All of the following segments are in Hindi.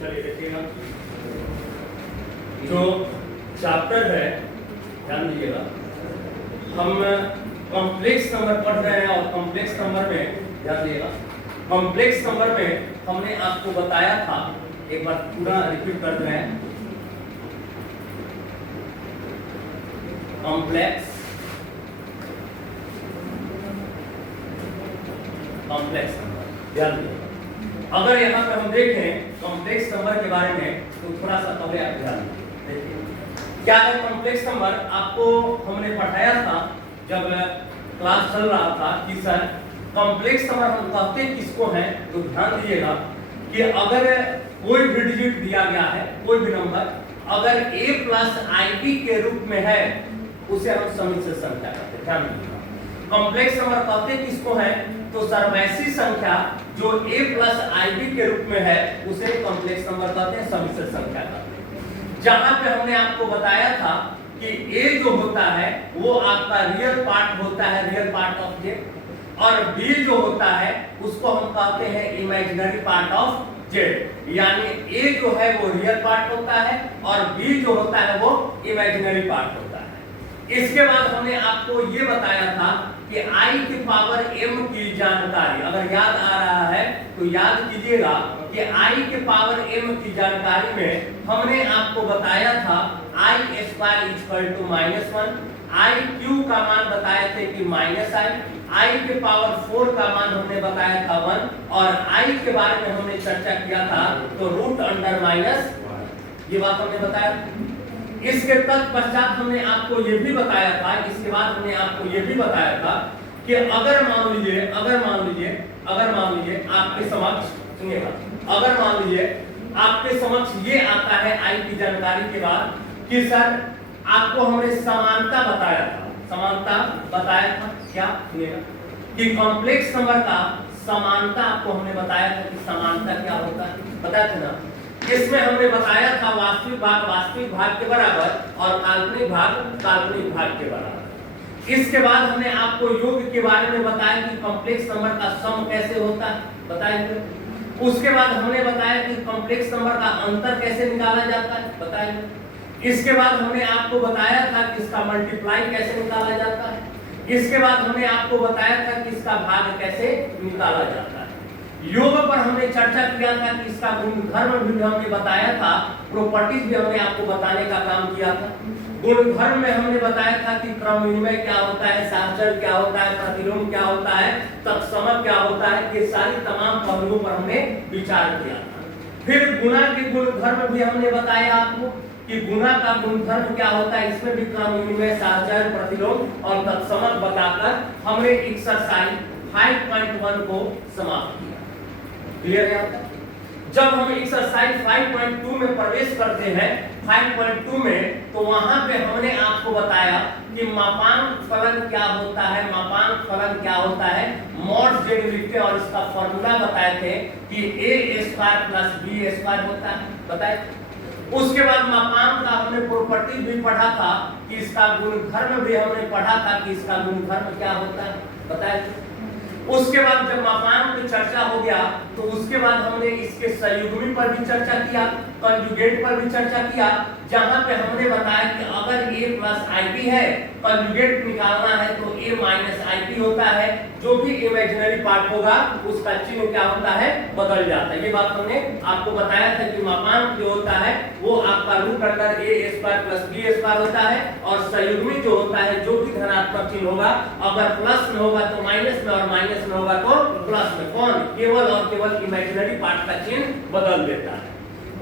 चलिए देखिएगा, जो चैप्टर है ध्यान दीजिएगा, हम कॉम्प्लेक्स नंबर पढ़ रहे हैं और कॉम्प्लेक्स नंबर में ध्यान दीजिएगा, कॉम्प्लेक्स नंबर में हमने आपको बताया था, एक बार पूरा रिपीट कर रहे हैं, कॉम्प्लेक्स नंबर ध्यान दीजिएगा। अगर यहाँ पे हम देखें कॉम्प्लेक्स नंबर के बारे में तो थोड़ा सा पहले आप ध्यान देखिए क्या है कॉम्प्लेक्स नंबर। आपको हमने पढ़ाया था जब क्लास चल रहा था कि सर कॉम्प्लेक्स नंबर हम कहते किसको हैं, तो ध्यान दीजिएगा कि अगर कोई भी डिजिट दिया गया है, कोई भी नंबर अगर a प्लस ib के रूप में है उसे हम समिश्र संख्या कहते हैं। ध्यान दीजिएगा कॉम्प्लेक्स नंबर कहते किसको है, तो सर वैसी संख्या जो a प्लस ib के रूप में है उसे कॉम्प्लेक्स नंबर कहते हैं, समिश्र संख्या कहते हैं। जहां पे हमने आपको बताया था कि a जो होता है वो आपका रियल पार्ट होता है, रियल पार्ट ऑफ j, और b जो होता है उसको हम कहते हैं इमेजिनरी पार्ट ऑफ z। यानी a जो है वो रियल पार्ट होता है और b जो होता है वो इमेजिनरी पार्ट होता है। इसके बाद हमने आपको ये बताया था कि i की पावर m की जानकारी, अगर याद आ रहा है तो याद कीजिएगा कि i के पावर m की जानकारी में हमने आपको बताया था i square equal to -1, i cube का मान बताए थे कि -i के पावर 4 का मान हमने बताया था 1, और i के बारे में हमने चर्चा किया था तो रूट अंडर माइनस, ये बात हमने बताया। इसके तत्पश्चात हमने आपको ये भी बताया था, इसके बाद हमने आपको ये भी बताया था कि अगर मान लीजिए आपके समक्ष, सुनिएगा, अगर मान लीजिए आपके समक्ष ये आता है i की जानकारी के बाद कि सर आपको हमने समानता बताया था, क्या सुनिएगा कि कॉम्प्लेक्स नंबर का समानता आपको हमने बताया था कि समानता क्या होता है, बताया था ना। इसमें हमने बताया था वास्तविक भाग के बराबर और काल्पनिक भाग के बराबर। इसके बाद हमने आपको योग के बारे में बताया कि कॉम्प्लेक्स नंबर का सम कैसे होता है, बताएंगे। उसके बाद हमने बताया कि कॉम्प्लेक्स नंबर का अंतर कैसे निकाला जाता है, बताएंगे। इसके बाद हमने आपको बताया था कि इसका मल्टीप्लाई कैसे निकाला जाता है। इसके बाद हमने आपको बताया था कि इसका भाग कैसे निकाला जाता है। योग पर हमने चर्चा किया था कि इसका गुणधर्म भी हमने बताया था, प्रॉपर्टीज भी हमने आपको बताने का काम किया था। गुणधर्म में हमने बताया था कि क्रम विनिमय क्या होता है, सहचर क्या होता है, प्रतिलोम क्या होता है, तत्समक क्या होता है, ये सारी तमाम पहलुओं पर हमने विचार किया था। फिर गुणा के गुणधर्म भी हमने बताया आपको कि गुणा का गुणधर्म क्या होता है, इसमें भी क्रम विनिमय, सहचर, प्रतिलोम और तत्समक बताकर हमने एक्सरसाइज 5.1 को समाप्त किया। क्लियर है आपका? जब हम एक्सरसाइज 5.2 में प्रवेश करते हैं 5.2 में, तो वहां पे हमने आपको बताया कि मापांक फलन क्या होता है, मॉड z लिखते और इसका फॉर्मूला बताए थे कि a square plus b square होता है, बताए। उसके बाद मापांक का हमने प्रॉपर्टी भी पढ़ा था कि इसका गुणधर्म भी हमने पढ़ा था कि इसका गुणधर्म क्या होता है, बताए। उसके बाद जब मापांक की चर्चा हो गया तो उसके बाद हमने इसके संयुग्मी पर भी चर्चा किया, कंजुगेट पर भी चर्चा किया, जहां पे हमने बताया कि अगर a प्लस ib है, कंजुगेट निकालना है तो a माइनस ib होता है, जो भी इमेजिनरी पार्ट होगा उसका चिन्ह क्या होता है, बदल जाता है। ये बात हमने आपको बताया था कि मापांक जो होता है वो आपका root under a square plus b square होता है, और संयुग्मी जो होता है जो भी धनात्मक चिन्ह होगा, अगर प्लस में होगा तो माइनस में और माइनस में होगा तो प्लस में, कौन, केवल और केवल इमेजिनरी पार्ट का चिन्ह बदल देता है।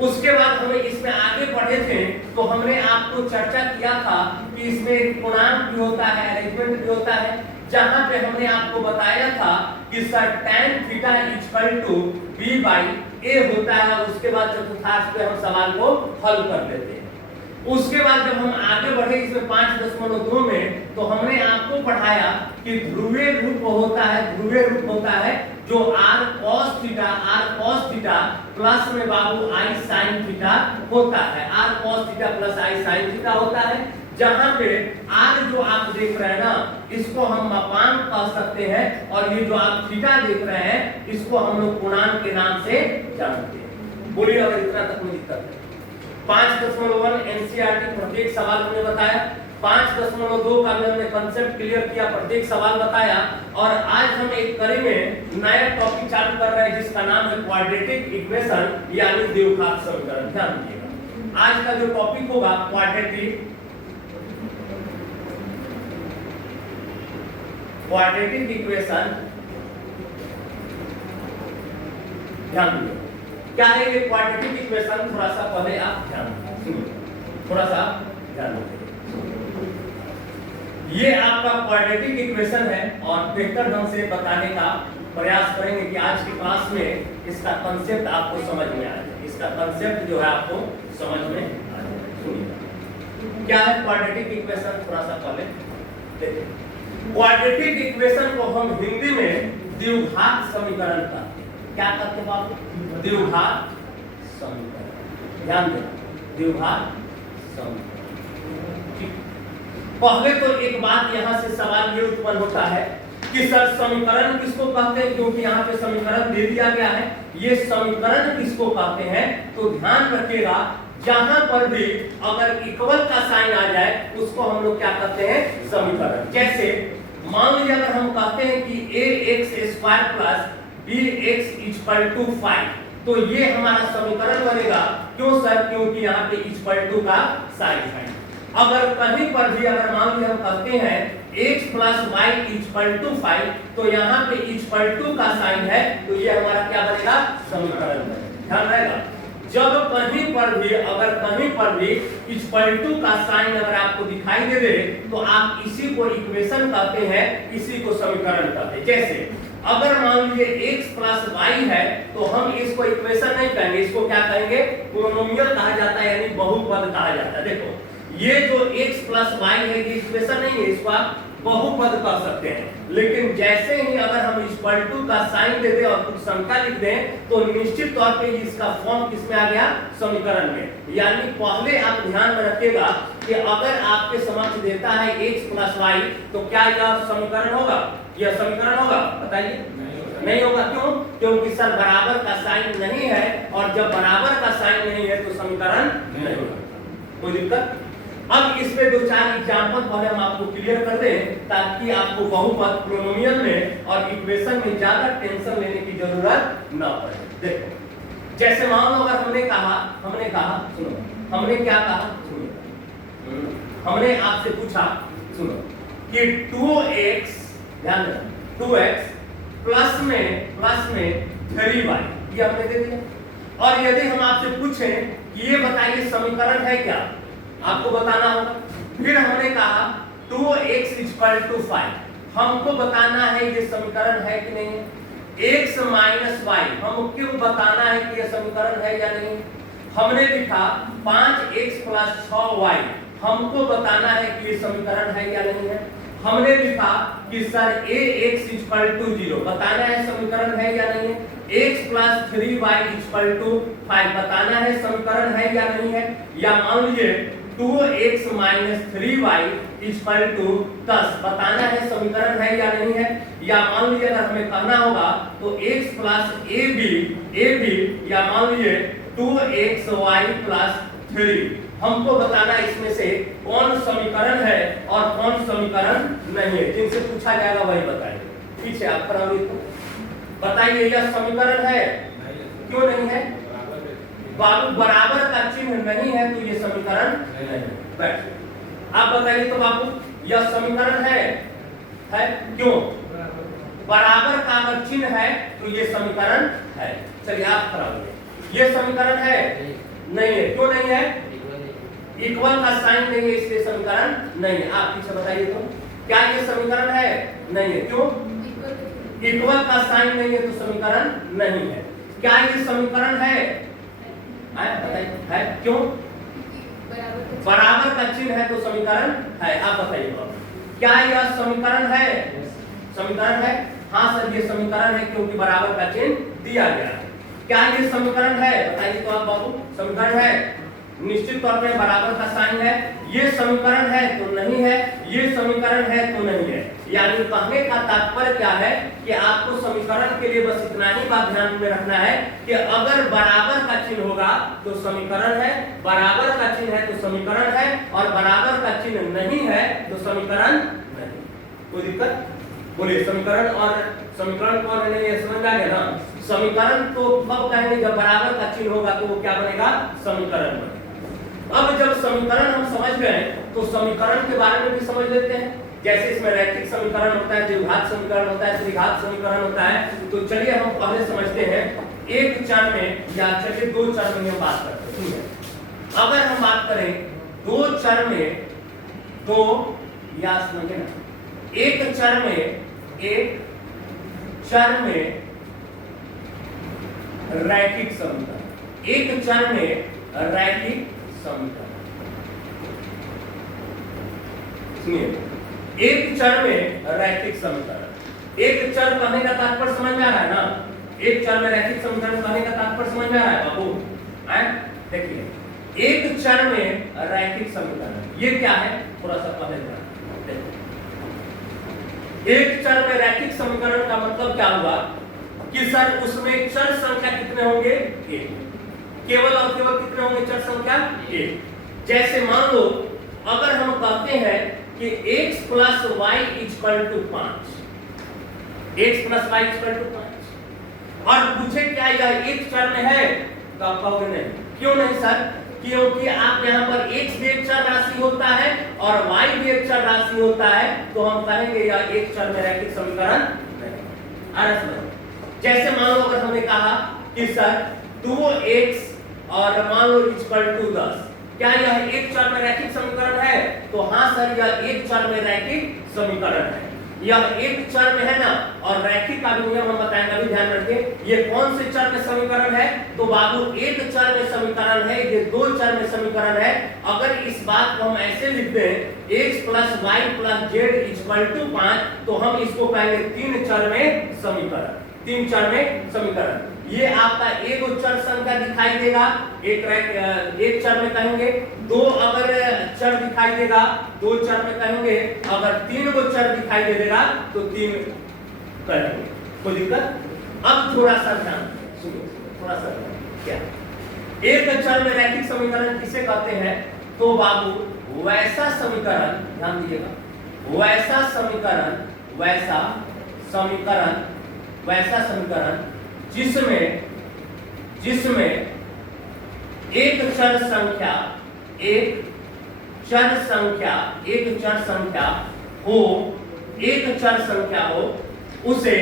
उसके बाद हमें इसमें आगे पढ़े थे तो हमने आपको चर्चा किया था कि इसमें पूर्णांक भी होता है, अरेंजमेंट भी होता है, जहां पे हमने आपको बताया था कि sir tan theta equal to b by a होता है। उसके बाद चतुर्थांश पे हम सवाल को हल कर देते हैं। उसके बाद जब हम आगे बढ़े इसमें 5.2 में, तो हमने आपको पढ़ाया कि ध्रुवीय रूप होता है जो r cos थीटा प्लस में बाबू i sin थीटा होता है, r cos theta plus i sin theta होता है, जहां पे आग जो आप देख रहे हैं ना, इसको हम मापांक कह सकते हैं, और ये जो आप थीटा देख रहे हैं इसको हम लोग पूर्णांक के नाम से जानते हैं। बोलिए अगर इतना तक में दिक्कत है। 5.1 एनसीईआरटी प्रत्येक सवाल हमने बताया, 5.2 का हमने कांसेप्ट क्लियर किया, प्रत्येक सवाल बताया, और आज हम एक कड़ी में नया टॉपिक चालू कर रहे हैं जिसका नाम है क्वाड्रेटिक इक्वेशन यानी द्विघात समीकरण। ध्यान दीजिएगा, आज का जो टॉपिक होगा क्वाड्रेटिक इक्वेशन। ध्यान दीजिए क्या है ये क्वाड्रेटिक इक्वेशन, थोड़ा सा पहले आप ध्यान सुनिए, थोड़ा सा ध्यान दीजिए। ये आपका क्वाड्रेटिक इक्वेशन है और बेहतर ढंग से बताने का प्रयास करेंगे कि आज की क्लास में इसका कांसेप्ट आपको समझ में आ जाए, इसका कांसेप्ट जो है आपको समझ में आ जाए। सुनिए क्या है क्वाड्रेटिक इक्वेशन, थोड़ा सा पहले देखिए। क्वाड्रेटिक इक्वेशन को हम हिंदी में द्विघात समीकरण कहते हैं। क्या कहते हैं बाबू? द्विघात समीकरण। ध्यान दें, द्विघात समीकरण। पहले तो एक बात यहां से सवाल ये उत्पन्न होता है कि सर समीकरण किसको कहते हैं, क्योंकि यहाँ पे समीकरण दे दिया गया है, ये समीकरण किसको कहते हैं? तो ध्यान रखिएगा, जहां पर भी अगर इक्वल का साइन आ जाए उसको हम लोग क्या कहते हैं? समीकरण। जैसे मान लीजिए अगर हम कहते हैं कि ax² प्लस bx = 5, तो ये हमारा समीकरण बनेगा। क्यों सर? क्योंकि यहाँ पे = का साइन है। अगर कहीं पर भी अगर मान लीजिए हम कहते हैं x + y = 5, तो यहाँ पे = का साइन है, तो ये हमारा क्या बनेगा? समीकरण बनेगा। ध्यान रहेगा, जब कहीं पर भी अगर कहीं पर भी = का साइन अगर आपको दिखाई दे दे तो आप इसी को इक्वेशन कहते हैं, इसी को समीकरण कहते हैं। जैसे अगर मान लीजिए x + y है तो हम इसको इक्वेशन नहीं कहेंगे, इसको क्या कहेंगे? पॉलिनोमियल कहा जाता है, यानी बहुपद कहा जाता है। देखो ये जो x + y है ये इक्वेशन नहीं है, इसको आप बहुपद कह सकते हैं। लेकिन जैसे ही अगर हम = का साइन दे दें और कुछ संख्या लिख दें तो निश्चित तौर पे इसका फॉर्म किसमें आ गया? समीकरण में। यानी पहले आप ध्यान में रखिएगा कि अगर आपके समक्ष देता है x + y, तो क्या यह समीकरण होगा? यह समीकरण होगा? बताइए। नहीं होगा। क्यों? क्योंकि सर बराबर का साइन नहीं है, और जब बराबर का साइन नहीं है तो समीकरण नहीं होगा। कोई दिक्कत? अब इसमें दो चार एग्जांपल पहले हम आपको क्लियर कर दें ताकि आपको बहुपद, पॉलिनोमियल में और इक्वेशन में ज्यादा टेंशन लेने की जरूरत न पड़े। देखो जैसे मान लो अगर हमने कहा सुनो, हमने क्या कहा? सुनो, हमने आपसे पूछा, सुनो, कि 2x, ध्यान देना, 2x प्लस में 3y, ये हमने दे दिया। और यदि हम आपसे पूछें कि ये बताइए समीकरण है क्या, आपको बताना होगा। फिर हमने कहा 2x = 5, हमको बताना है ये समीकरण है कि नहीं। x - y, हमको बताना है कि ये समीकरण है या नहीं। हमने लिखा 5x + 6y, हमको बताना है कि ये समीकरण है या नहीं है। हमने लिखा कि सर ax = 0, बताना है समीकरण है या नहीं है। x + 3y = 5, बताना है समीकरण है या नहीं है। या मान लीजिए 2x - 3y = 10, बताना है समीकरण है या नहीं है। या मान लीजिए अगर हमें कहना होगा तो x + ab, या मान लीजिए 2xy + 3, हमको बताना इसमें से कौन समीकरण है और कौन समीकरण नहीं है। जिनसे पूछा जाएगा वही बताइए। पीछे आप बताइए यह समीकरण है? क्यों नहीं है? बाबू बराबर का चिन्ह नहीं है तो ये समीकरण नहीं है। बैठ आप बताइए तो बाबू यह समीकरण है? क्यों? बराबर का अगर चिन्ह है तो ये समीकरण है। चलिए आप खड़ा होइए, ये समीकरण है? नहीं है। क्यों नहीं है? इक्वल का साइन नहीं है इसलिए समीकरण नहीं है। आप पीछे बताइए तो क्या ये समीकरण है? नहीं है। क्यों? इक्वल का साइन नहीं है तो समीकरण नहीं है। क्या ये समीकरण है? बताइए है? क्यों? बराबर का चिन्ह है तो समीकरण है। आप बताइए क्या यह समीकरण है? समीकरण है? हाँ सर ये समीकरण है क्योंकि बराबर का चिन्ह दिया गया है। क्या ये समीकरण है? बताइए तो आप बाबू, समीकरण है? निश्चित तौर पे बराबर का साइन है, ये समीकरण है तो नहीं है, ये समीकरण है तो नहीं है। यानी कहने का तात्पर्य क्या है कि आपको समीकरण के लिए बस इतना ही बात ध्यान में रखना है कि अगर बराबर का चिन्ह होगा तो समीकरण है, बराबर का चिन्ह है तो समीकरण है, और बराबर का चिन्ह नहीं है तो समीकरण नहीं। कोई दिक्कत? बोलिए समीकरण और समीकरण कौन है, ये समझ आ गया ना। समीकरण तो कब कहेंगे, जब बराबर का चिन्ह होगा तो वो क्या बनेगा, समीकरण बनेगा। अब जब समीकरण हम समझ गए तो समीकरण के बारे में भी समझ लेते हैं। जैसे इसमें रैखिक समीकरण होता है, द्विघात समीकरण होता है, त्रिघात समीकरण होता है। तो चलिए हम पहले समझते हैं एक चर में, या चलिए दो चर में हम बात करते हैं। अगर हम बात करें दो चर में, तो या समझे ना, एक चर में रैखिक समीकरण, एक चर में रैखिक समीकरण, सुनिए, एक चर में रैखिक समीकरण। एक चर कहने का तात्पर्य समझ में आ रहा है ना, एक चर में रैखिक समीकरण कहने का तात्पर्य समझ में आ रहा है बाबू? देखिए एक चर में रैखिक समीकरण ये क्या है, थोड़ा सा पहले देखिए। एक चर में रैखिक समीकरण का मतलब क्या हुआ कि सर उसमें चर संख्या कितने होंगे, एक, केवल और केवल कितने होंगे, चर संख्या एक। जैसे मान लो अगर हम कहते हैं कि x plus y equal to 5, x plus y equal to 5, और पूछे क्या यह एक चर में है, तो आप कहोगे नहीं। क्यों नहीं सर? क्योंकि आप यहाँ पर x भी एक चर राशि होता है और y भी एक चर राशि होता है, तो हम कहेंगे यह एक चर में रैखिक समीकरण नहीं। जैसे मान लो अगर हमने कहा कि सर 2x और मान लो इक्वल टू 10, क्या यह एक चर में रैखिक समीकरण है? तो हाँ सर, यह एक चर में रैखिक समीकरण है। यह एक चर में है ना, और रैखिक का भी नियम हम बताएंगे, अभी ध्यान रखिए। ये कौन से चर में समीकरण है? तो बाबू एक चर में समीकरण है, ये दो चर में समीकरण है। अगर इस बात को हम ऐसे लिख दें x plus y plus z equal to 5, तो हम इसको कहेंगे तीन चर में समीकरण, तीन चर में समीकरण। ये आपका एक चर संख्या दिखाई देगा, एक चर में कहेंगे, दो अगर चर दिखाई देगा, दो चर में कहेंगे, अगर तीन को चर दिखाई दे देगा तो तीन कहेंगे। कोई दिक्कत? अब थोड़ा सा ध्यान सुनो, थोड़ा सा क्या एक चर में रैखिक समीकरण किसे कहते हैं? तो बाबू वैसा समीकरण, ध्यान दीजिएगा, वैसा समीकरण जिसमें एक चर संख्या हो, उसे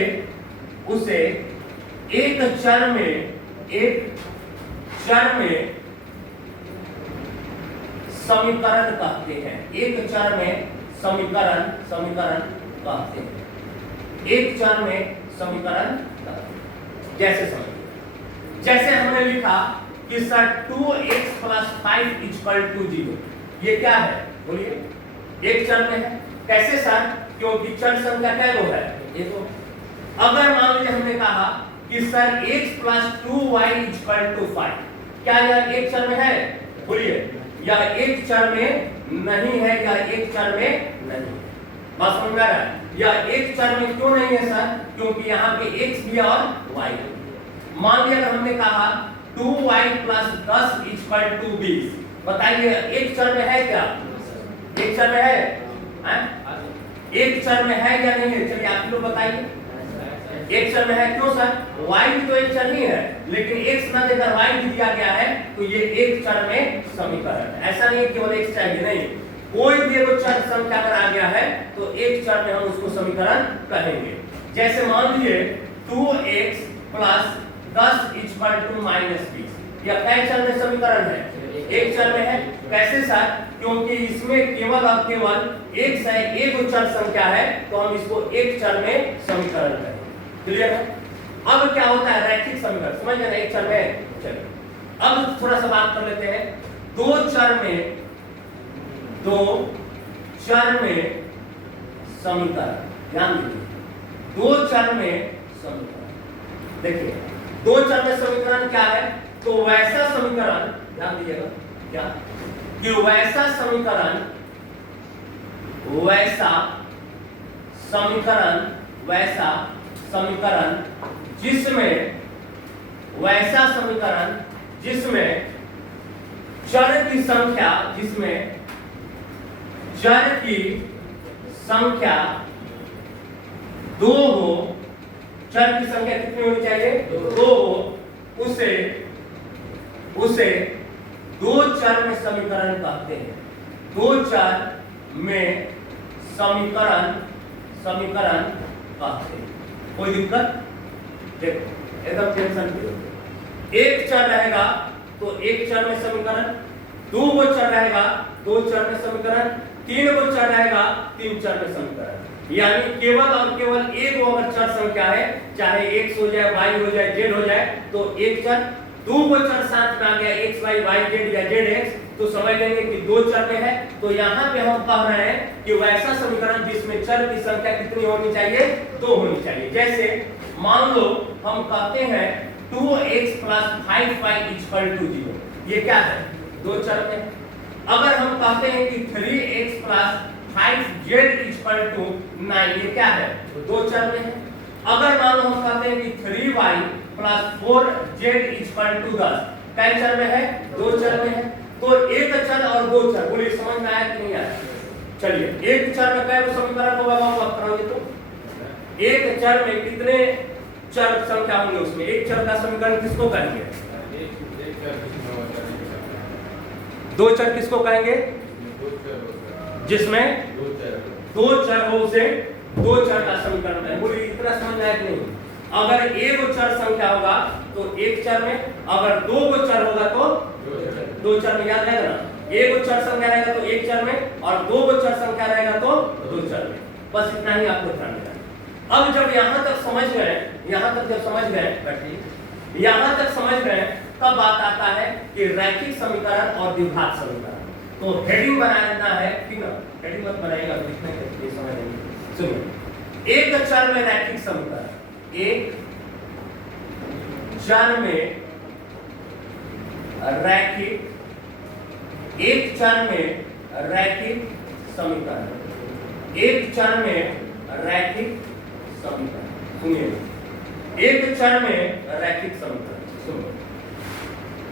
एक चर में समीकरण कहते हैं। एक चर में समीकरण कहते हैं, एक चर में समीकरण। जैसे समझिए, जैसे हमने लिखा कि sir 2x plus 5 equal to 0, ये क्या है बोलिए? एक चर में है। कैसे सर? क्योंकि चर संख्या क्या है, एक हो। अगर मान लीजिए हमने कहा कि sir x plus 2y equal to 5, क्या यह एक चर में है? बोलिए, यह एक चर में नहीं है, यह एक चर में नहीं। बात समझ आ रहा है? यह एक चर में क्यों नहीं है सर? क्योंकि यहाँ पे x भी और y। मान लिया अगर हमने कहा 2y प्लस 10 इक्वल टू 20, बताइए एक चर में है क्या? एक चर में है? एक चर में है या नहीं है? चलिए आप लोग बताइए। एक चर में है। क्यों सर? y भी तो एक चर ही है, लेकिन x ना देकर y भी दिया गया है, तो ये एक चर में समीकरण है। ऐसा नहीं केवल x चाहिए, नहीं, कोई भी एक चर संख्या अगर आ गया है तो एक चर में हम उसको समीकरण कहेंगे। जैसे मान लीजिए 2x प्लस 10 इक्वल टू -20, यह कै चर में समीकरण है? एक चर में है। कैसे सर? क्योंकि इसमें केवल और केवल एक है, एक चर संख्या है, तो हम इसको एक चर में समीकरण कहेंगे। क्लियर है? अब क्या होता है रैखिक समीकरण, समझ गए? एक चर में। चलिए अब थोड़ा सा बात कर लेते हैं दो चर में समीकरण। ध्यान दीजिए, दो चर में समीकरण। देखिए दो चर में समीकरण क्या है? तो वैसा समीकरण, ध्यान दीजिएगा, क्या कि वैसा समीकरण जिसमें चर की संख्या 2 हो, चर की संख्या कितनी होनी चाहिए? 2 हो, उसे दो चर में समीकरण कहते हैं। दो चर में समीकरण कहते हैं। कोई दिक्कत? देखो एकदम टेंशन फ्री हो। एक चर रहेगा तो एक चर में समीकरण, दो गो चर रहेगा दो चर में समीकरण, तीन गो चर रहेगा तीन चर में समीकरण। यानी केवल और केवल एक अगर चर संख्या है, चाहे x हो जाए, y हो जाए, z हो जाए, तो एक चर, दो गो चर साथ में आ गया x y y z या zx, तो समझ लेंगे कि दो चर में है। तो यहाँ पे हम कह रहे हैं कि वैसा समीकरण जिसमें चर की संख्या कितनी होनी चाहिए? 2 होनी चाहिए। जैसे मान लो हम कहते हैं 2x + 5y = 0, ये क्या है? दो चर में। अगर हम कहते हैं कि 3x + 5z = 9, ये क्या है? दो चर में है। अगर मान लो हम कहते हैं कि 3y + 4z = 10, कै चर में है? दो चर में है। तो एक चर और दो चर, बोलिए समझ में आया कि नहीं आया? चलिए, एक चर में कै समीकरण होगा बाबू, आप कराइए तो। एक चर में कितने चर संख्या होंगे? उसमें एक चर का समीकरण किसको कहेंगे? दो चर किसको कहेंगे? जिसमें दो चर हो उसे दो चर का समीकरण है। बोलिए इतना समझ आया कि नहीं? अगर एक चर संख्या होगा तो एक चर में, अगर दो गो चर होगा तो दो चर में। याद रहेगा ना? एक चर संख्या रहेगा तो एक चर में, और दो गो चर संख्या रहेगा तो दो चर में। बस इतना ही आपको ध्यान देना। अब जब यहाँ तक समझ गए, तब बात आता है कि रैखिक समीकरण और द्विघात समीकरण। तो हेडिंग बनाना है, ठीक है? हेडिंग मत बनाइएगा, लिखने के लिए समझ लेंगे। सुनिए, एक चर में रैखिक समीकरण, एक चर में रैखिक समीकरण, सुनिए, एक चर में रैखिक समीकरण, सुनो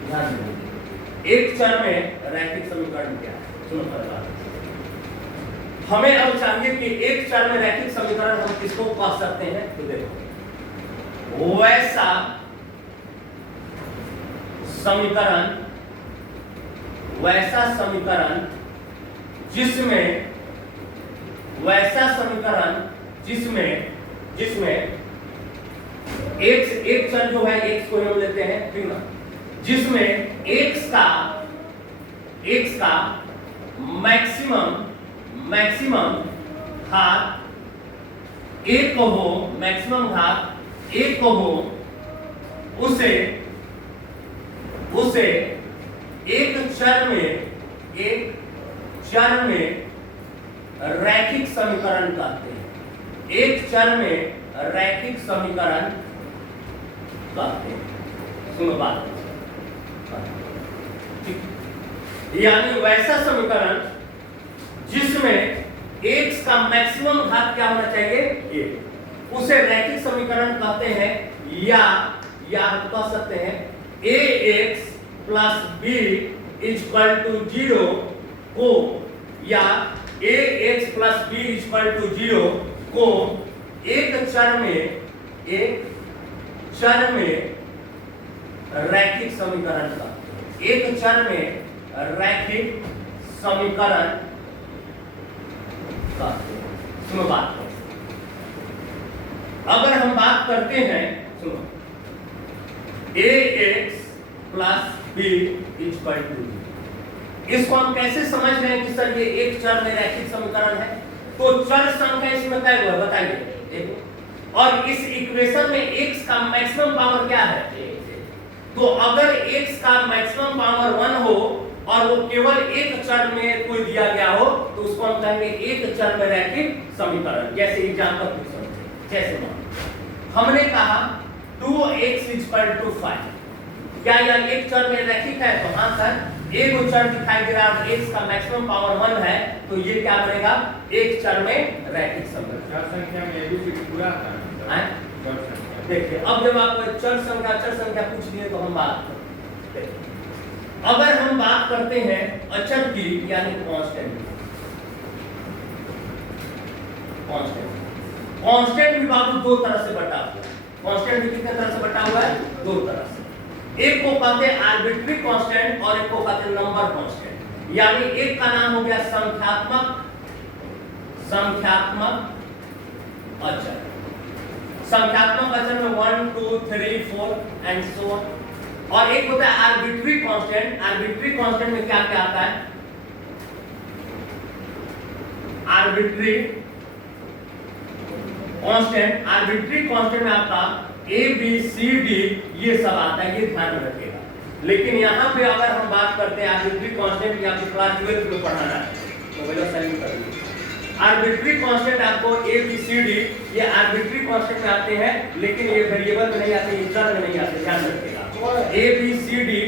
ध्यान दीजिए, एक चर में रैखिक समीकरण क्या है? सुनो पहला, हमें अब चाहिए कि एक चर में रैखिक समीकरण हम किसको कह सकते हैं? तो देखो, वैसा समीकरण जिसमें एक चर जो है, x को हम लेते हैं, ठीक ना? जिसमें x का मैक्सिमम घात 1 हो, उसे एक चर में रैखिक समीकरण कहते हैं। एक चर में रैखिक समीकरण कहते हैं। सुनो बात, यानी वैसा समीकरण जिसमें x का मैक्सिमम घात क्या होना चाहिए? 1, उसे रैखिक समीकरण कहते हैं। या हम कह सकते हैं ax + b = 0 को, या ax + b = 0 को एक चर में रैखिक समीकरण का, एक चर में रैखिक समीकरण का। सुनो बात, अगर हम बात करते हैं, सुनो, ax + b = 0, इसको हम कैसे समझ रहे हैं कि सर ये एक चर में रैखिक समीकरण है? तो चर संख्या इसमें क्या हुआ बताइए, देखो। और इस इक्वेशन में x का मैक्सिमम पावर क्या है? तो अगर x का मैक्सिमम पावर 1 हो और वो केवल एक चर में कोई दिया गया हो, तो उसको हम कहेंगे एक चर में रैखिक समीकरण। जैसे एग्जांपल समझिए, जैसे हमने कहा 2x = 5, क्या यह एक चर में रैखिक है? तो हाँ सर, एक चर दिखाई दे रहा है, x का मैक्सिमम पावर 1 है, तो ये क्या बनेगा, एक चर में रैखिक समीकरण। चर संख्या में एबीसीडी पूरा आता है। चर संख्या देखिए अब जब आप चर संख्या पूछ लिए तो हम बात करते हैं। अगर हम बात करते हैं अचर की यानी कांस्टेंट भी बाबू दो तरह से बटा हुआ है। कांस्टेंट भी कितने तरह से बटा हुआ है, दो तरह से। एक को कहते हैं आर्बिट्री कांस्टेंट और एक को कहते हैं नंबर कांस्टेंट। यानी एक का नाम हो गया संख्यात्मक अचर। संख्यात्मक अचर में 1 2 3 4 एंड सो ऑन। और एक होता है आर्बिट्री कांस्टेंट। आर्बिट्री कांस्टेंट में क्या क्या आता है, आर्बिट्री कांस्टेंट में आपका ए बी सी डी ये सब आता है, ये ध्यान में रखिएगा। लेकिन यहाँ पे अगर हम बात करते हैं आर्बिट्री कांस्टेंट की, आपको क्लास 12 में पढ़ाना है तो बोलो सही कर लीजिए। आर्बिट्री कांस्टेंट आपको ए बी सी डी ये आर्बिट्री कांस्टेंट में आते हैं, लेकिन ये वेरिएबल में नहीं आते, ये चर में नहीं आते, ध्यान रखिएगा। ए बी सी डी,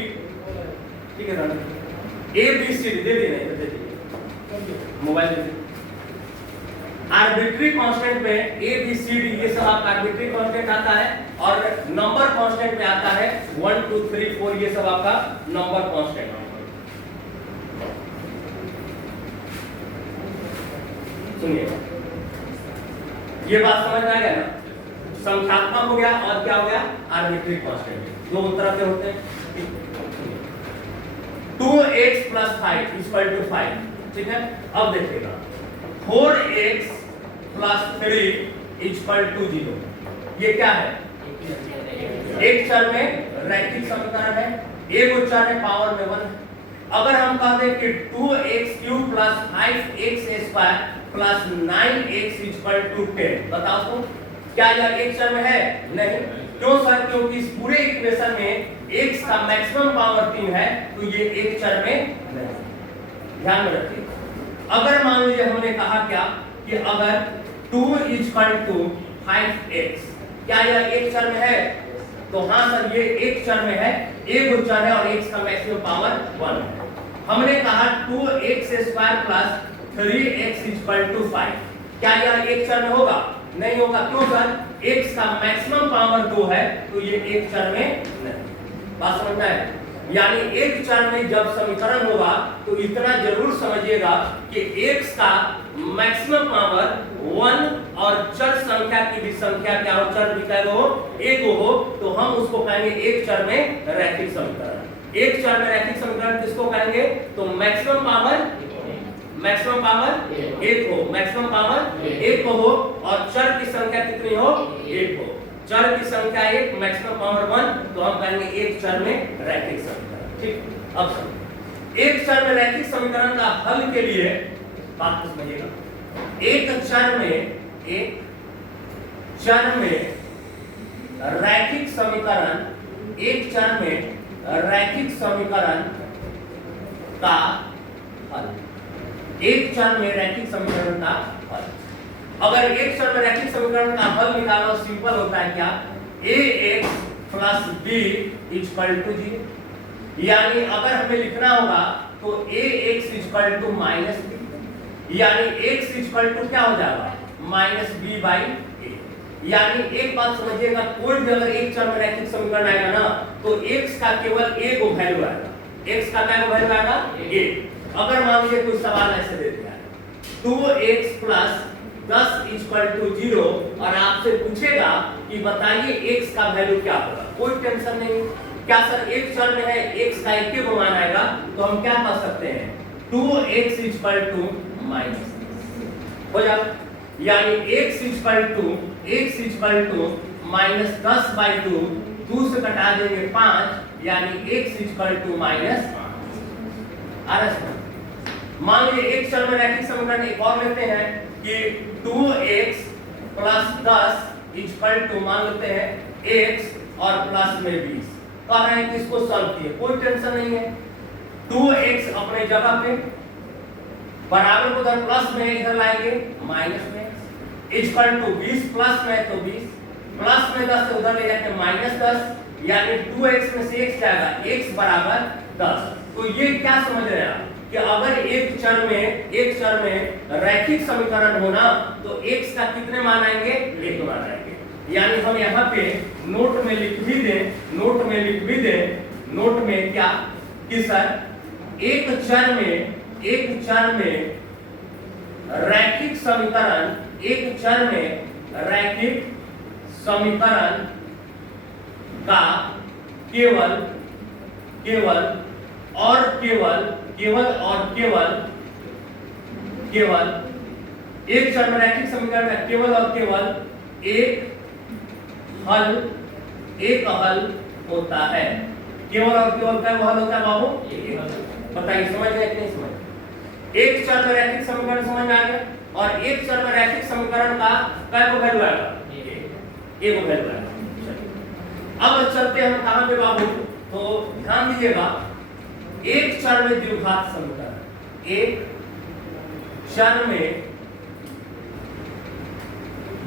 ठीक है ना, ए बी सी डी दे दी, नहीं दे दी, मोबाइल दे दी। आर्बिट्री कांस्टेंट में ए बी सी डी ये सब आपका आर्बिट्री कांस्टेंट आता है, और नंबर कांस्टेंट में आता है 1 2 3 4 ये सब आपका नंबर कांस्टेंट। सुनिए, ये बात समझ में आ गया ना, संख्यात्मक हो गया और क्या हो गया, आर्बिट्री कांस्टेंट। दो तरह के होते हैं। 2x + 5 = 5, ठीक है। अब देखिएगा 4x + 3 = 0। ये क्या है, एक चर में रैखिक समीकरण है, एक चर है पावर में 1। अगर हम कहते हैं कि 2x³ + 5x² + 9x = 10, बताओ तो क्या यह एक चर में है, नहीं। क्यों सर, क्योंकि इस पूरे इक्वेशन में x का मैक्सिमम पावर 3 है, तो ये एक चर में नहीं। ध्यान में रखिए। अगर मान लीजिए हमने कहा क्या कि अगर 2 = 5x, क्या यह एक चर में है, तो हाँ सर ये एक चर में है, एक चर है और x का मैक्सिमम पावर 1 है। हमने कहा 2x² + 3x = 5, क्या यह एक चर में होगा, नहीं होगा। क्यों सर, x का मैक्सिमम पावर 2 है, तो ये एक चर में नहीं। बात समझ में है। यानी एक चर में जब समीकरण होगा तो इतना जरूर समझिएगा कि x का मैक्सिमम पावर 1 और चर संख्या की भी संख्या क्या हो, चर भी क्या हो, एक हो, तो हम उसको कहेंगे एक चर में रैखिक समीकरण। एक चर में रैखिक समीकरण किसको कहेंगे, तो मैक्सिमम पावर 1 हो, मैक्सिमम पावर 1 हो, और चर की संख्या कितनी हो, 1 हो। चर की संख्या 1, मैक्सिमम पावर 1, तो हम कहेंगे एक चर में रैखिक समीकरण। ठीक, अब समझिए, एक चर में रैखिक समीकरण का हल के लिए बात को समझिएगा। एक चर में रैखिक समीकरण, एक चर में रैखिक समीकरण का हल, एक चर में रैखिक समीकरण का हल। अगर एक चर में रैखिक समीकरण का हल निकालना सिंपल होता है क्या, ax + b = 0। यानी अगर हमें लिखना होगा तो ax = -b, यानी x = क्या हो जाएगा, -b/a। यानी एक बात समझिएगा, कोई भी अगर एक चर में रैखिक समीकरण आएगा ना, तो x का केवल a को वैल्यू आएगा, x का क्या वैल्यू आएगा, a। अगर मान लीजिए कोई सवाल ऐसे दे दिया है 2x + 10 = 0 और आपसे पूछेगा कि बताइए x का वैल्यू क्या होगा, कोई टेंशन नहीं। क्या सर एक चर में है, x का एक ही मान आएगा, तो हम क्या कर सकते हैं, 2x = -, हो जाएगा। यानी x = -10/2, 2 से घटा देंगे 5, यानी x = -5। मान लीजिए एक चर में रैखिक समीकरण एक और लेते हैं कि 2x + 10 = मान लेते हैं x और प्लस में 20। कह रहे हैं कि इसको सॉल्व किए, कोई टेंशन नहीं है। 2x अपने जगह पे, बराबर को उधर प्लस में इधर लाएंगे माइनस में, = 20 प्लस में तो 20, प्लस में 10 से उधर ले जाके -10, यानी 2x में से x जाएगा, x बराबर 10। तो ये क्या समझ रहे हैं आप कि अगर एक चर में रैखिक समीकरण होना तो x का कितने मान आएंगे, 1 मान आएंगे। यानी हम यहाँ पे नोट में लिख भी दें, नोट में क्या कि सर एक चर में रैखिक समीकरण का केवल एक चर में रैखिक समीकरण का केवल और केवल एक हल होता है। केवल और केवल क्या हल होता है बाबू? बताइए, समझ गए कि नहीं समझ? एक चर में रैखिक समीकरण समझ में आ गया, और एक चर में रैखिक समीकरण का क्या वैल्यू आएगा? एक वैल्यू आएगा। अब चलते हम कहां पे बाबू? तो ध्यान दीजिएगा, एक चर में द्विघात समीकरण, एक चर में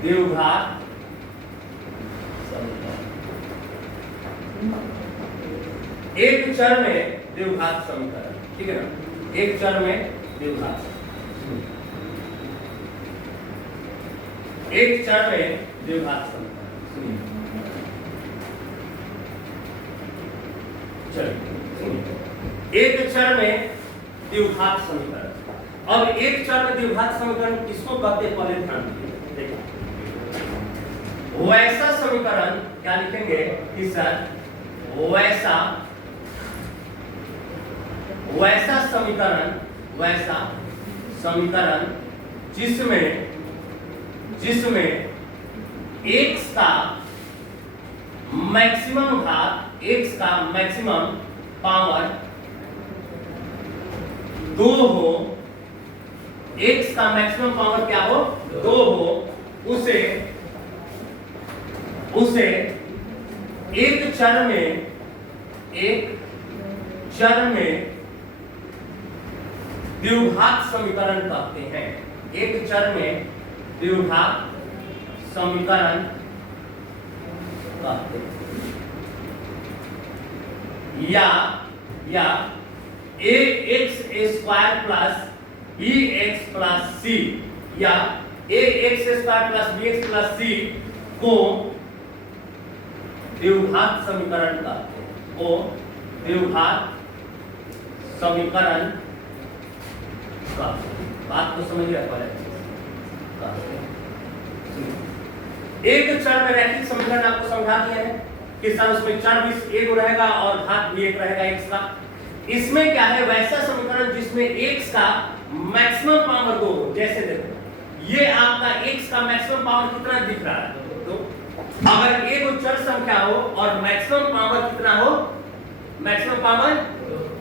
द्विघात एक चर में द्विघात समीकरण, ठीक है ना? एक चर में द्विघात, एक चर में द्विघात समीकरण। चलिए, एक चर में द्विघात समीकरण। अब एक चर में द्विघात समीकरण किसको कहते हैं, पहले ध्यान दीजिए। देखिए, वैसा समीकरण क्या लिखेंगे कि सर वैसा समीकरण जिसमें x का मैक्सिमम घात, x का मैक्सिमम पावर 2 हो, x का मैक्सिमम पावर क्या हो? 2 हो, उसे एक चर में द्विघात समीकरण कहते हैं। एक चर में द्विघात समीकरण कहते हैं, या ax square plus bx plus c, या ax square plus bx plus c को द्विघात समीकरण कहते हैं। को द्विघात समीकरण का बात को समझिए पहले। एक चर में रैखिक समीकरण आपको समझा दिया है कि सर उसमें चर भी एक रहेगा और घात भी एक रहेगा x का। इसमें क्या है, वैसा समीकरण जिसमें x का मैक्सिमम पावर 2 हो। जैसे देखो, ये आपका x का मैक्सिमम पावर कितना दिख रहा है? अगर एक चर संख्या हो और मैक्सिमम पावर कितना हो, मैक्सिमम पावर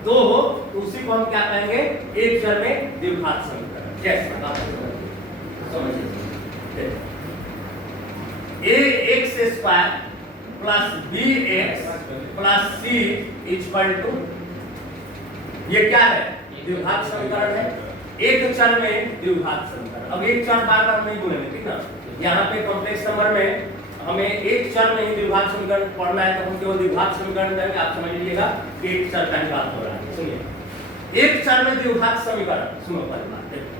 2 हो, तो उसी को हम क्या कहेंगे, एक चर में द्विघात समीकरण। जैसे आप समझिए, ax square plus bx plus c equal to, ये क्या है? द्विघात समीकरण है, एक चर में द्विघात समीकरण। अब एक चर बार बार नहीं बोलेंगे, ठीक ना? यहाँ पे कॉम्प्लेक्स नंबर में हमें एक चर में ही द्विघात समीकरण पढ़ना है, तो हम केवल द्विघात समीकरण करेंगे। आप समझ लीजिएगा कि एक चर का ही बात हो रहा है। सुनिए, एक चर में द्विघात समीकरण, सुनो पहली बात देखो,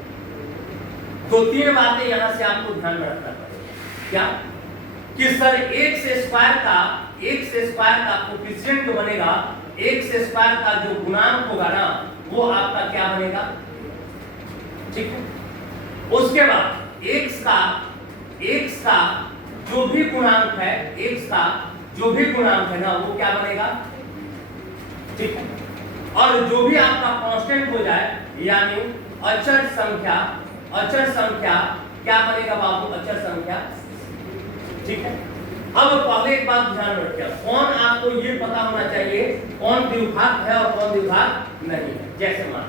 तो 3 बातें यहाँ से आपको ध्यान में रखना पड़ेगा। क्या कि सर x स्क्वायर का कोफिशिएंट जो बनेगा, x स्क्वायर का जो गुणांक होगा ना, वो आपका क्या बनेगा, ठीक है? उसके बाद x का जो भी गुणांक है, x का जो भी गुणांक है ना, वो क्या बनेगा, ठीक है? और जो भी आपका कांस्टेंट हो जाए, यानी अचर संख्या क्या बनेगा बाबू, अचर संख्या, ठीक है? अब पहले एक बात ध्यान रखिए, कौन आपको ये पता होना चाहिए कौन द्विघात है और कौन द्विघात नहीं है। जैसे मान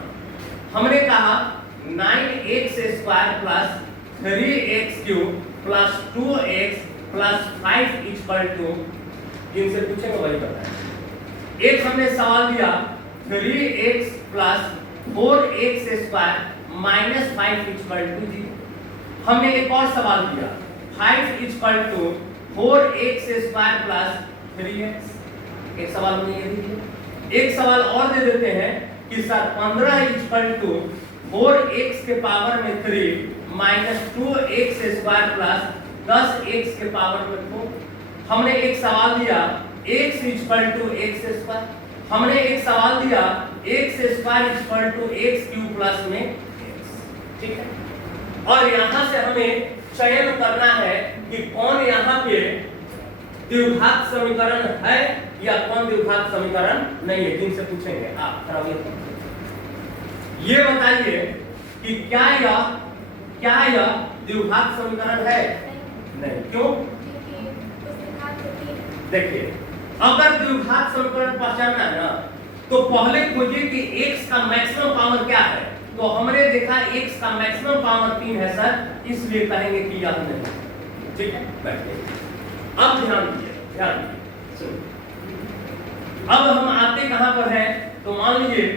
हमने कहा 9x square plus 3x cube plus 2x plus 5 equal to, जिनसे पूछेंगे वही बताएं। एक हमने सवाल दिया 3x plus 4x square minus 5 equal to 0। हमने एक और सवाल दिया 5 equal to 4x square plus 3x। एक सवाल हमने ये दिया। एक सवाल और दे देते हैं कि सर 15 इक्वल टू 4x के पावर में 3 minus 2x square plus 10x के पावर में 4। हमने एक सवाल दिया x equal to x square, हमने एक सवाल दिया x square equal to x cube plus में x, ठीक है। और यहां से हमें चयन करना है कि कौन यहां पे द्विघात समीकरण है या कौन द्विघात समीकरण नहीं है। जिनसे पूछेंगे आप कराइए, ये बताइए कि क्या यह द्विघात समीकरण है? नहीं। क्यों? देखिए, अगर द्विघात समीकरण पहचानना है ना तो पहले खोजिए कि x का मैक्सिमम पावर क्या है। तो हमने देखा x का मैक्सिमम पावर 3 है सर, इसलिए कहेंगे कि यह नहीं, ठीक है। बैठिए, अब ध्यान दीजिए। अब हम आते कहां पर है, तो मान लीजिए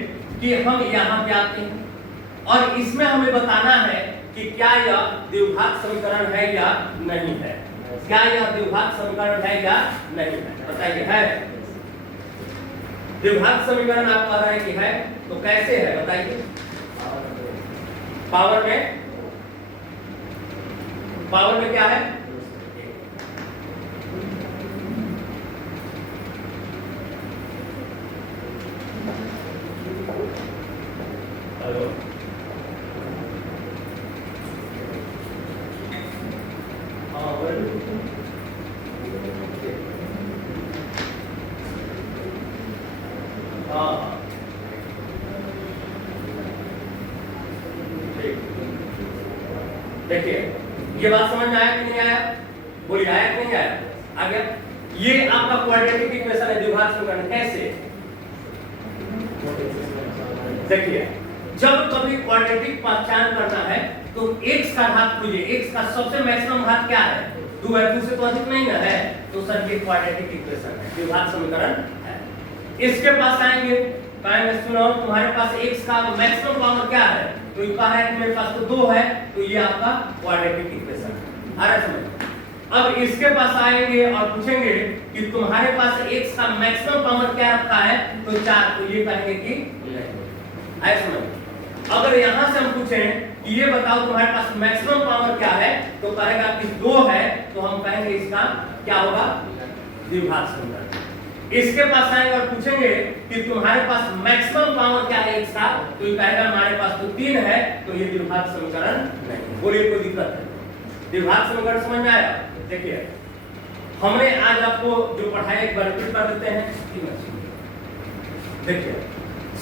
कि हम यहां पे आते हैं और इसमें हमें बताना है कि क्या यह द्विघात समीकरण है या नहीं है। क्या यह द्विघात समीकरण है या नहीं है, बताइए। है द्विघात समीकरण आप कह रहे हैं कि है, तो कैसे है बताइए। पावर में क्या है? हेलो, देखिए, ये बात समझ में आया कि नहीं आया? बोलिए, आया कि नहीं आया? आ गया। ये आपका क्वाड्रेटिक इक्वेशन है, द्विघात समीकरण। कैसे? देखिए, जब कभी क्वाड्रेटिक पहचान करना है तो x का घात खोजिए। x का सबसे मैक्सिमम घात क्या है? 2 है, 2 से तो अधिक नहीं ना है, तो सर ये क्वाड्रेटिक इक्वेशन है, द्विघात समीकरण है। इसके पास आएंगे, कहेंगे सुनो तुम्हारे पास x का मैक्सिमम पावर क्या है, तो ये कहा है कि मेरे पास तो 2 है, तो ये आपका क्वाड्रेटिक इक्वेशन है। आ रहा है समझ? अब इसके पास आएंगे और पूछेंगे कि तुम्हारे पास x का मैक्सिमम पावर क्या रखा है, तो 4, तो ये कहेंगे कि नहीं। आए समझ? अगर यहां से हम पूछें कि ये बताओ तुम्हारे पास मैक्सिमम पावर क्या है, तो कहेगा कि 2 है, तो हम कहेंगे इसका क्या होगा? द्विघात समीकरण। इसके पास आएंगे और पूछेंगे कि तुम्हारे पास मैक्सिमम पावर क्या है x का, तो ये कहेगा हमारे पास तो 3 है, तो ये द्विघात समीकरण नहीं। बोलिए, कोई दिक्कत है? द्विघात समीकरण समझ में आया? देखिए, हमने आज आपको जो पढ़ाया एक बार रिपीट कर देते हैं। देखिए,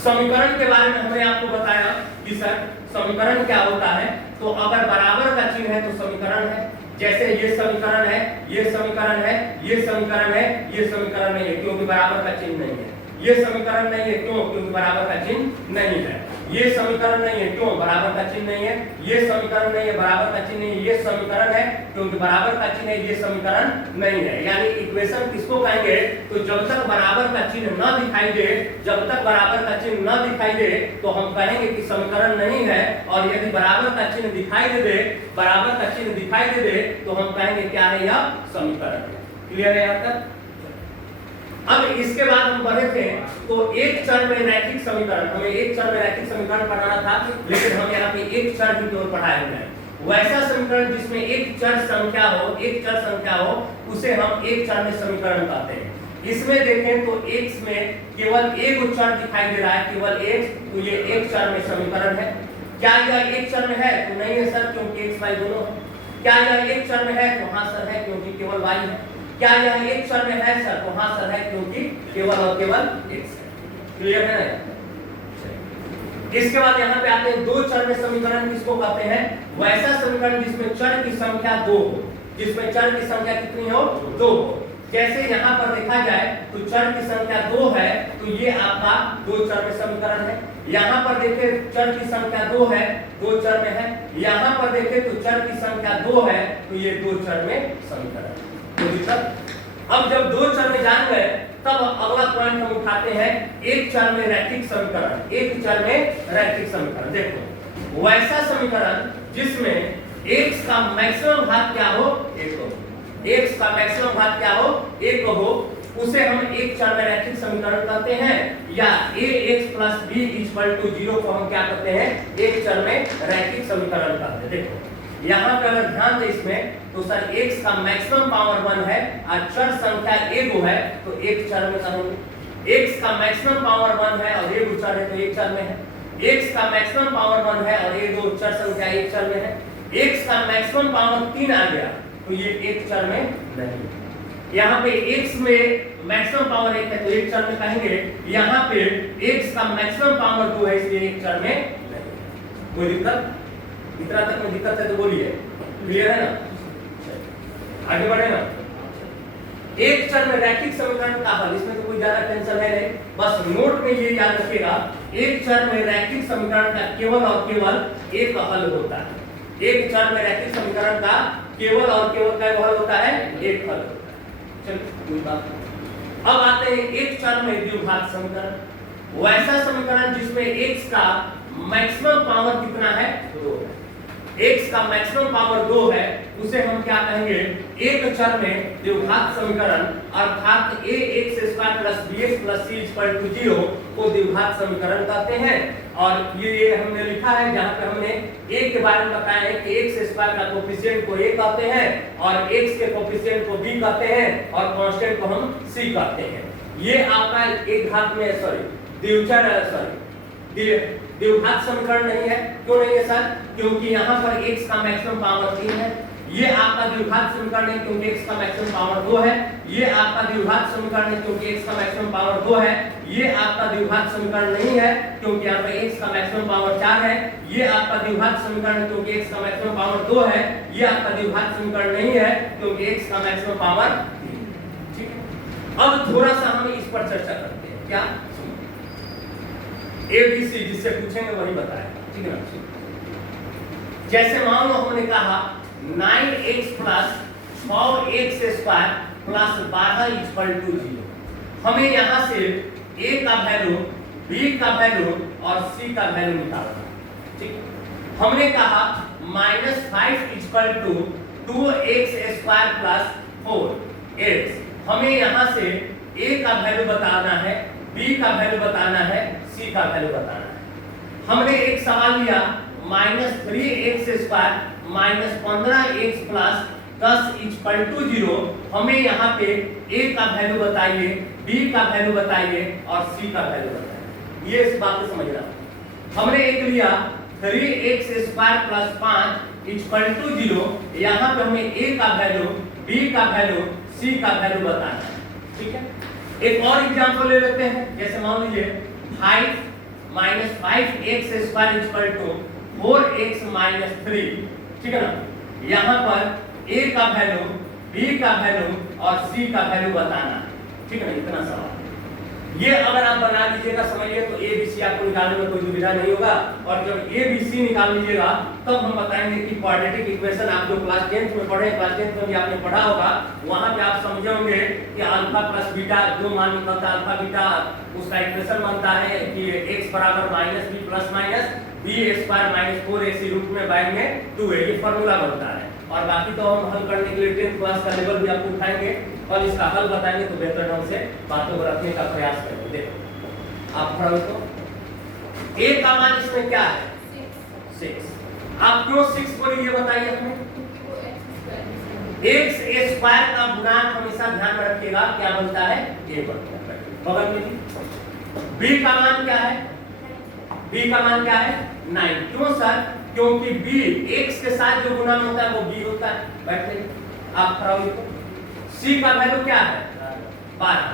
समीकरण के बारे में हमने आपको बताया कि सर समीकरण क्या होता है। तो अगर बराबर का चिन्ह है तो समीकरण है। जैसे ये समीकरण है, ये समीकरण है, ये समीकरण है, ये समीकरण नहीं है क्योंकि बराबर का चिन्ह नहीं है। ये समीकरण नहीं है, क्यों? क्योंकि बराबर का चिन्ह नहीं है। ये समीकरण नहीं है, क्यों? बराबर का चिन्ह नहीं है। ये समीकरण नहीं है, बराबर का चिन्ह नहीं है। ये समीकरण है क्योंकि बराबर का चिन्ह है, ये समीकरण नहीं है। यानी इक्वेशन किसको कहेंगे? तो जब तक बराबर का चिन्ह न दिखाई दे, जब तक बराबर का चिन्ह न दिखाई दे, तो हम कहेंगे कि समीकरण नहीं है। और यदि बराबर का चिन्ह दिखाई दे, बराबर का चिन्ह दिखाई दे, तो हम कहेंगे क्या है? यह समीकरण है। क्लियर है यहाँ तक? अब इसके बाद हम बढ़े थे तो एक चर में रैखिक समीकरण, हमें एक चर में रैखिक समीकरण पढ़ाना था, लेकिन हम यहाँ पे एक चर की ओर पढ़ाए हुए हैं। वैसा समीकरण जिसमें एक चर संख्या हो, उसे हम एक चर में समीकरण कहते हैं। इसमें देखें तो x में केवल एक चर दिखाई दे रहा है, केवल x, तो ये एक चर में समीकरण है। क्या यह एक चर में है? तो नहीं है सर, क्योंकि x y दोनों है। क्या यह एक चर में है? तो हाँ सर है, क्योंकि केवल y है। क्या यह एक चर में है सर? तो हाँ सर है, क्योंकि केवल और केवल x है। क्लियर है ना? इसके बाद यहाँ पे आते हैं दो चर में समीकरण किसको कहते हैं? वैसा समीकरण जिसमें चर की संख्या 2 हो, जिसमें चर की संख्या कितनी हो? 2 हो। जैसे यहाँ पर देखा जाए तो चर की संख्या 2 है, तो ये आपका दो चर में समीकरण है। यहाँ पर देखे चर की संख्या 2 है, 2 चर में है। यहाँ पर देखे तो चर की संख्या 2 है, तो ये 2 चर में समीकरण। अब जब 2 चर में जान गए, तब अगला पॉइंट हम उठाते हैं एक चर में रैखिक समीकरण। एक चर में रैखिक समीकरण देखो, वैसा समीकरण जिसमें x का मैक्सिमम घात क्या हो? 1 हो। x का मैक्सिमम घात क्या हो, 1 हो, उसे हम एक चर में रैखिक समीकरण कहते हैं, या ax + b = 0 को हम क्या कहते हैं, एक चर में रैखिक समीकरण कहते हैं। देखो यहाँ पे अगर ध्यान दें इसमें, तो सर x का मैक्सिमम पावर 1 है और चर संख्या एगो है, तो एक चर में कहेंगे। x का मैक्सिमम पावर 1 है और एगो चर है, तो एक चर में है। x का मैक्सिमम पावर 1 है और एगो चर संख्या एक चर में है। x का मैक्सिमम पावर 3 आ गया, तो ये एक चर में नहीं। यहाँ पे x में मैक्सिमम पावर 1 है, तो एक चर में कहेंगे। यहाँ पे x का मैक्सिमम पावर 2 है, इसलिए एक चर में नहीं। कोई दिक्कत? इतना तक में दिक्कत है तो बोलिए, क्लियर है ना? आगे बढ़े ना। एक चर में रैखिक समीकरण का हल, इसमें तो कोई ज्यादा टेंशन है नहीं, बस नोट में ये याद रखिएगा, एक चर में रैखिक समीकरण का केवल और केवल एक हल होता है। एक चर में रैखिक समीकरण का केवल और केवल क्या हल होता है, एक हल होता है। चलिए कोई बात नहीं। अब आते हैं एक चर में द्विघात समीकरण, वैसा समीकरण जिसमें x का मैक्सिमम पावर कितना है, 2 है। x का मैक्सिमम पावर 2 है, उसे हम क्या कहेंगे, एक चर में द्विघात समीकरण अर्थात ax² + bx + c = 0 को द्विघात समीकरण कहते हैं। और ये हमने लिखा है, जहां पे हमने a के बारे में बताया है कि x² का कोफिशिएंट को a कहते हैं और x के कोफिशिएंट को b कहते हैं और कांस्टेंट को हम c कहते हैं। ये आपका एक घात में द्विघात समीकरण नहीं है। क्यों नहीं है सर? क्योंकि यहाँ पर x का मैक्सिमम पावर 3 है। ये आपका द्विघात समीकरण है क्योंकि x का मैक्सिमम पावर 2 है। ये आपका द्विघात समीकरण है क्योंकि x का मैक्सिमम पावर 2 है। ये आपका द्विघात समीकरण नहीं है क्योंकि यहाँ पे x का मैक्सिमम पावर 4 है। ये आपका द्विघात समीकरण है क्योंकि x का मैक्सिमम पावर 2 है। ये आपका द्विघात समीकरण नहीं है क्योंकि x का मैक्सिमम पावर 3। ठीक है, अब थोड़ा सा हम इस पर चर्चा करते हैं। क्या ABC जिससे पूछेंगे वही बताएगा, ठीक है ना? जैसे मान लो हमने कहा 9x + 6x² + 12 = 0। हमें यहाँ से a का वैल्यू, b का वैल्यू और c का वैल्यू निकालना। ठीक है, हमने कहा -5 = 2x² + 4x। हमें यहाँ से a का वैल्यू बताना है, b का वैल्यू बताना है, c का वैल्यू बताना है। हमने एक सवाल लिया -3x² - 15x + 10 = 0। हमें यहाँ पे a का वैल्यू बताइए, b का वैल्यू बताइए और c का वैल्यू बताइए। ये इस बात को समझना। हमने एक लिया 3x² + 5 = 0। यहाँ पे हमें a का वैल्यू, b का वैल्यू, c का वैल्यू बताना है। ठीक है, एक और एग्जांपल ले लेते हैं। जैसे मान लीजिए 5 - 5x² = 4x - 3। ठीक है ना? यहाँ पर a का वैल्यू, b का वैल्यू और c का वैल्यू बताना है। ठीक है ना? इतना सवाल ये अगर आप बना लीजिएगा, समझिए, तो ABC आपको निकालने में कोई दुविधा नहीं होगा। और जब ABC निकाल लीजिएगा तब हम बताएंगे कि क्वाड्रेटिक इक्वेशन आप जो क्लास 10th में पढ़े, क्लास 10th में भी आपने पढ़ा होगा, वहां पे आप समझोगे कि अल्फा प्लस बीटा जो मान निकलता है अल्फा बीटा, उसका इक्वेशन बनता है कि x बराबर -b plus minus b² - 4ac root में बाय में 2 है। ये फार्मूला बनता है। और बाकी तो हम हल करने के लिए 10th क्लास का लेवल भी आपको उठाएंगे और इसका हल बताएंगे, तो बेहतर ढंग से बातों को रखने का प्रयास करेंगे। देखो आप थोड़ा तो a का मान इसमें क्या है, 6। आप क्यों 6 बोले ये बताइए अपने। x² का गुणांक हमेशा ध्यान में रखिएगा, क्या बनता है, a बनता है। बगल में b का मान क्या है, b का मान क्या है, 9। क्यों सर? क्योंकि b x के साथ जो गुणन होता है वो b होता है। बैठे आप खड़ा होइए। c का वैल्यू क्या है, 12।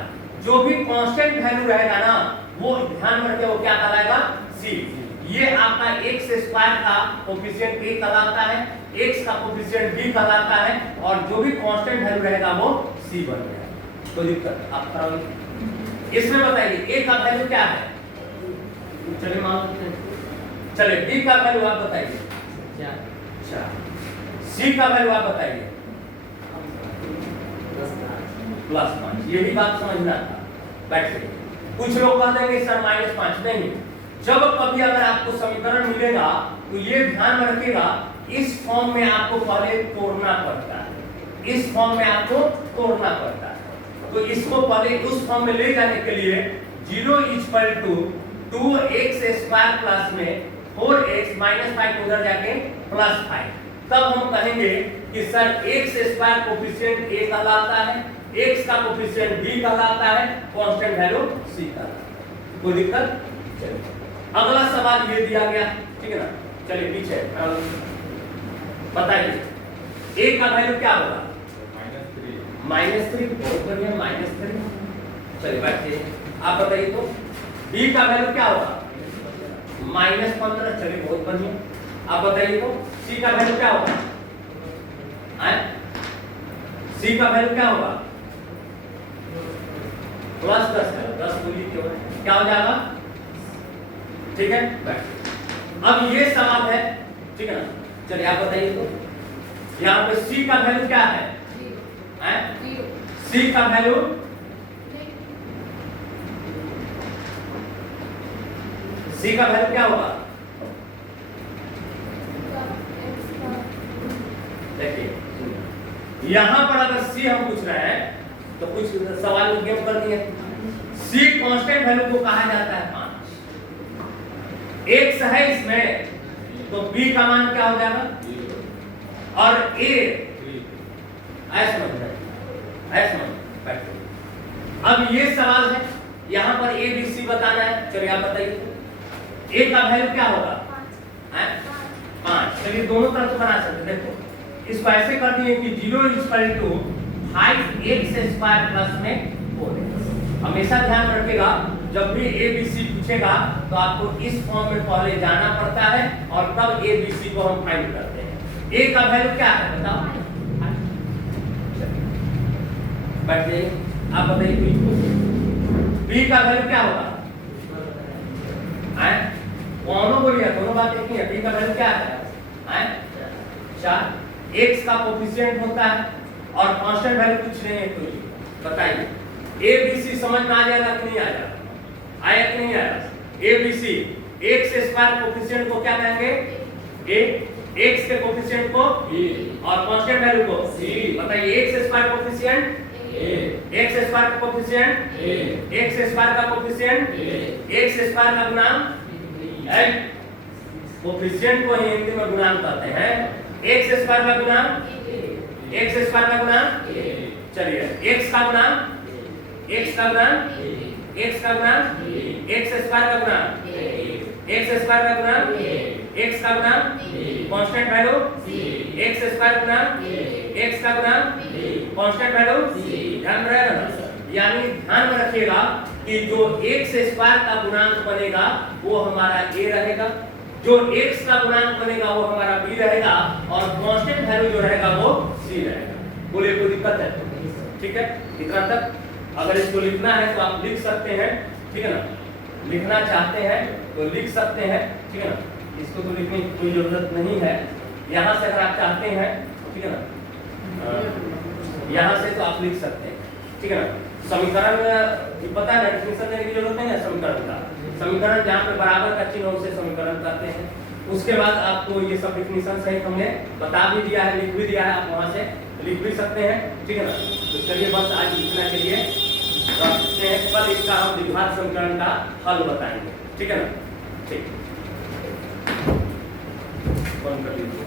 जो भी कांस्टेंट वैल्यू रहेगा ना, वो ध्यान में रखिए, वो क्या कहलाएगा, c। ये आपका x² का कोफिशिएंट a कहलाता है, x का कोफिशिएंट b कहलाता है और जो भी कांस्टेंट वैल्यू रहेगा वो c बन गया। कोई दिक्कत? आप खड़ा होइए। इसमें बताइए a का वैल्यू क्या है, चलिए मान, चलिए b का वैल्यू आप बताइए, 4। c का वैल्यू आप बताइए, +5। यही बात समझना था। बैठिए। कुछ लोग कह देंगे सर -5 नहीं। जब कभी अगर आपको समीकरण मिलेगा तो ये ध्यान में रखिएगा, इस फॉर्म में आपको पहले तोड़ना पड़ता है। इस फॉर्म में आपको तोड़ना पड़ता है। तो इसको पहले उस फॉर्म में ले जाने के लिए 0 = 2x स्क्वायर प्लस में 4x माइनस 5 उधर जाके प्लस 5, तब हम कहेंगे कि sir x square coefficient a कहलाता है, x का कोफिशिएंट b कहलाता है, कांस्टेंट वैल्यू c कहलाता है। कोई दिक्कत? चलिए अगला सवाल ये दिया गया, ठीक है ना। चलिए पीछे बताइए a का वैल्यू क्या होगा? -3। बहुत बढ़िया, -3। चलिए बैठिए, आप बताइए तो b का वैल्यू क्या होगा? -15। चलिए बहुत बढ़िया, आप बताइए तो c का वैल्यू क्या होगा? c का वैल्यू क्या होगा? +10 है, 10 बोलिए क्या हो जाएगा? ठीक है, अब ये सवाल है, ठीक है ना। चलिए आप बताइए तो यहाँ पे c का वैल्यू क्या है? c का वैल्यू क्या होगा? देखिए यहाँ पर अगर c हम पूछ रहे हैं तो कुछ सवाल गेम कर दिए। c कांस्टेंट वैल्यू को कहा जाता है 5। x है इसमें तो b का मान क्या हो जाएगा? और a ऐसे अब ये सवाल है, यहाँ पर a b c बताना है। चलिए आप बताइए a का वैल्यू क्या होगा? 5। चलिए दोनों तरफ से बना सकते हैं। देखो इसको ऐसे कर दिए कि 0 = 5x स्क्वायर प्लस में 4x। हमेशा ध्यान रखिएगा जब भी a b c पूछेगा तो आपको इस फॉर्म में पहले जाना पड़ता है और तब a b c को हम फाइंड करते हैं। a का वैल्यू क्या है बताओ? बैठ जाइए, आप बताइए b का वैल्यू क्या होगा? कौनों बोलिए, दोनों बात एक ही है। b का वैल्यू क्या है? 4। x का कोफिशिएंट होता है और कांस्टेंट वैल्यू कुछ नहीं है। तो बताइए a b c समझ में आ जाएगा कि नहीं आएगा? आया कि नहीं आया? a b c x square coefficient को क्या कहेंगे? a, x के कोफिशिएंट को और कांस्टेंट वैल्यू को बताइए। x square coefficient x square का कोफिशिएंट x स्क्वायर का कोफिशिएंट x स्क्वायर का गुणांक कोफिशिएंट को ही हिंदी में गुणांक कहते हैं। x स्क्वायर का गुणांक x स्क्वायर का गुणांक चलिए x का गुणांक x का गुणांक x का गुणांक x स्क्वायर का गुणांक x स्क्वायर का गुणांक x का गुणांक कांस्टेंट वैल्यू x स्क्वायर गुणांक x का गुणांक कांस्टेंट वैल्यू। ध्यान में रहेगा ना, यानी ध्यान में रखिएगा कि जो x स्क्वायर का गुणांक बनेगा वो हमारा a रहेगा, जो x का गुणांक बनेगा वो हमारा b रहेगा और कांस्टेंट वैल्यू जो रहेगा वो c रहेगा। बोलिए कोई दिक्कत है? ठीक है, इतना तक। अगर इसको लिखना है तो आप लिख सकते हैं, ठीक है ना। लिखना चाहते हैं तो लिख सकते हैं, ठीक है ना। इसको तो लिखने की कोई जरूरत नहीं है। यहाँ से अगर आप चाहते हैं, ठीक है ना, यहाँ से तो आप लिख सकते हैं, ठीक है ना। समीकरण पता है, डेफिनेशन देने की जरूरत नहीं है समीकरण का। समीकरण जहाँ पे बराबर का चिन्ह उसे समीकरण करते हैं। उसके बाद आपको ये सब डेफिनेशन सहित हमने बता भी दिया है, लिख भी दिया है, आप वहाँ से लिख भी सकते हैं, ठीक है ना। तो चलिए बस आज लिखने के लिए रखते हैं, कल इसका हम द्विघात समीकरण का हल बताएंगे, ठीक है ना। ठीक, बंद कर दीजिए।